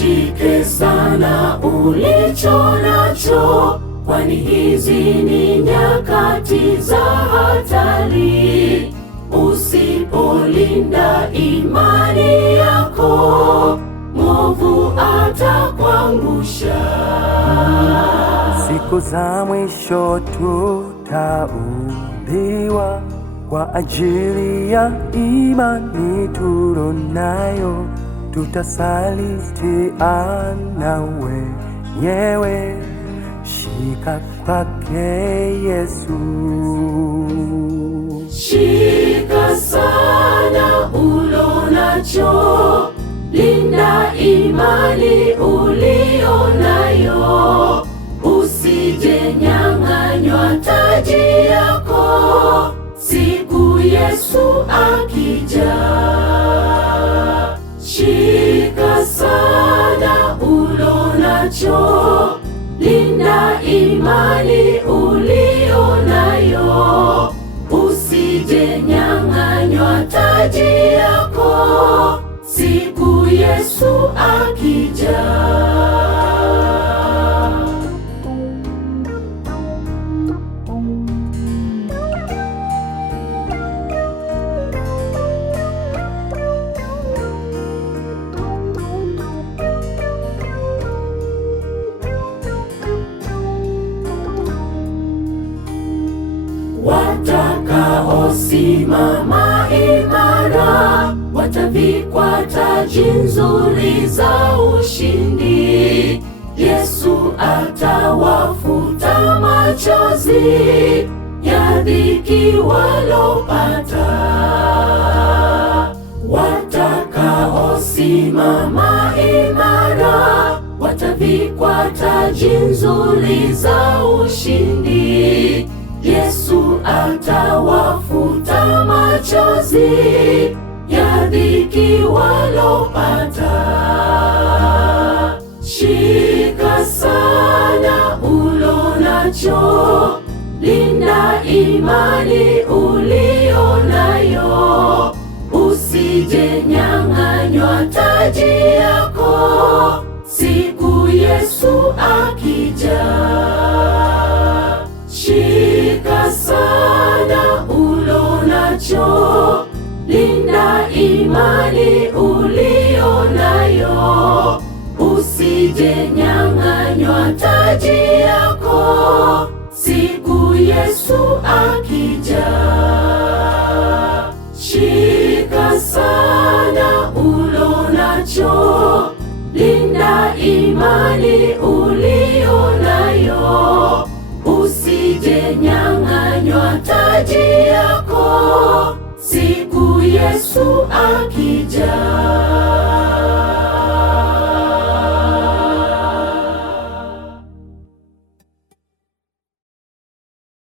Ushike sana ulicho nacho, kwani hizi ni nyakati za hatari. Usipolinda imani yako, mwovu atakuangusha. Siku za mwisho tutaumbiwa kwa ajili ya imani tulonayo, tutasalitiana wenyewe. Shika kwake Yesu. Shika sana ulo nacho, linda imani ulio nayo. Usije nyang'anywa taji yako siku Yesu akija. Shika sana ulo nacho, linda imani ulio nayo. Usije nyang'anywa taji yako siku Yesu akija. Watakaosimama imara watavikwa taji nzuri za ushindi. Yesu atawafuta machozi ya dhiki walopata. Watakaosimama imara watavikwa taji nzuri za ushindi. Yesu atawafuta machozi ya dhiki walopata. Shika sana ulo nacho, linda imani ulio nayo. Usije nyang'anywa taji yako siku Yesu akija. Shika sana ulo nacho, linda imani ulio nayo. Usije nyang'anywa taji yako siku Yesu akija. Shika sana ulo nacho, linda imani ulio nayo. Usije nyang'anywa taji yako siku Yesu akija.